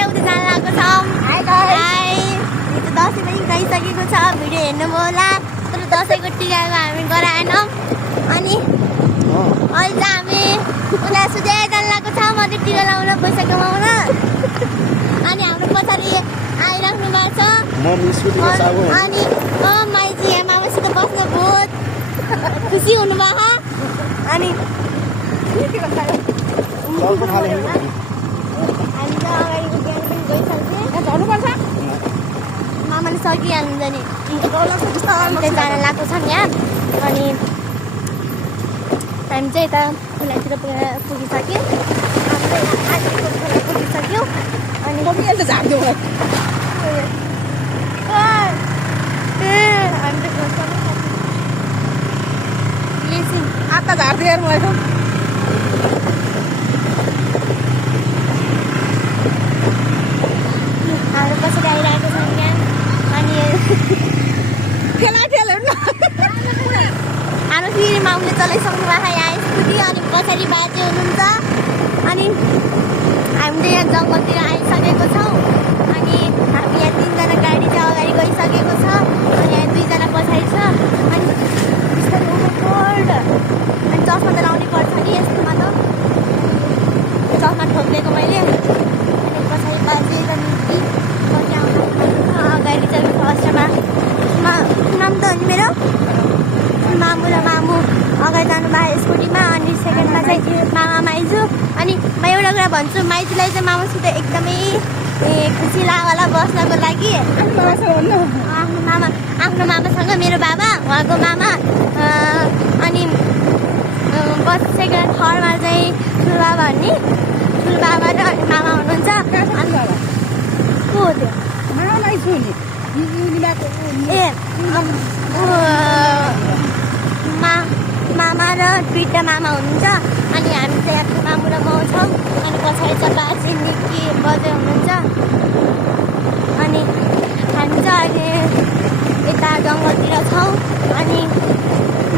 चाहिँ उता जान लागेको छौँ। हाई दसैँ पनि गइसकेको छ, भिडियो हेर्नुभयो होला। तर दसैँको टिकामा हामी गराएनौँ। अनि अहिले चाहिँ हामी उता सुझे जान लागेको छौँ, म चाहिँ टिका लाउन पैसा कमाउन। अनि हाम्रो पछाडि आइराख्नु भएको छ। अनि माइजी यहाँ मामासित बस्न बहुत खुसी हुनुभएको। अनि हामी चाहिँ अगाडिको ज्ञान पनि गइसक्यो। झर्नुपर्छ मामाले सकिहाल्नुहुन्छ नि, त्यहाँ जान लागेको छौँ यहाँ। अनि हामी चाहिँ यता खोलातिर पुगिसक्यो। पुगिसक्यो अनि त झार्दियो मलाई हामी त आता झार्दियो यार मलाई त हाम्रो कसरी आइरहेको छ यहाँ। अनि ठेला हेर्नु हाम्रो फेरि माउले चलाइसक्नु भएको यहाँ स्कुटी। अनि पछाडि बाजे हुनुहुन्छ। अनि हामी चाहिँ यहाँ जङ्गलतिर आइसकेको छौँ। अनि हामी यहाँ 3जना गाडी चाहिँ अगाडि गइसकेको छ। अनि यहाँ 2जना पछाडि छ। अनि बिस्तारै ओभरलोड। अनि चस्मा त लाउनै पर्छ नि यस्तोमा त। चस्मा ठोकिदिएको मैले। अनि पछाडि बाजे त निस्कि अगाडि चाहिँ फर्स्टमा नाम त हो नि मेरो मामु र मामु अगाडि जानुभयो स्कुटीमा। अनि सेकेन्डमा चाहिँ मामा माइजू। अनि म एउटा कुरा भन्छु, माइजूलाई चाहिँ मामासित एकदमै खुसी लाग्यो होला बस्नको लागि। आफ्नो मामासँग मेरो बाबा, उहाँको मामा। अनि सेकेन्ड थर्डमा चाहिँ ठुलोबाबा भन्ने ठुलोबाबा र अनि मामा हुनुहुन्छ। को हो त्यो? ए मामा र 2टा मामा हुनुहुन्छ। अनि हामी चाहिँ आफ्नो मामु र म छौँ। अनि पछाडि चाहिँ बाजे निक्की बजे हुनुहुन्छ। अनि हामी चाहिँ अहिले यता जङ्गलतिर छौँ। अनि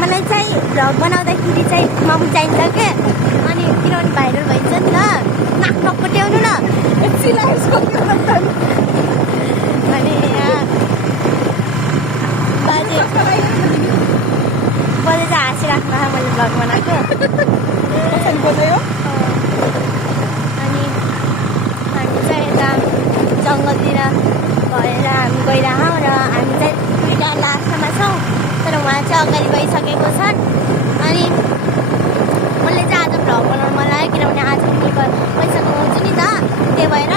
मलाई चाहिँ भ्लग बनाउँदाखेरि चाहिँ मामु चाहिन्छ क्या। अनि किनभने भाइरल भइन्छ नि त, नाक नपट्याउनु न। अनि बाजे चाहिँ हाँसिराख्नु भएको मैले भ्लग बनाएको। अनि हामी चाहिँ यता जङ्गलतिर भएर हामी गइरहेछौँ। र हामी चाहिँ 2टा लास्टमा छौँ। तर उहाँ चाहिँ अगाडि गइसकेको छन्। अनि मैले चाहिँ आज भ्लग बनाउनु मन लाग्यो, किनभने आज पनि पैसा कमाउँछु नि त, त्यही भएर।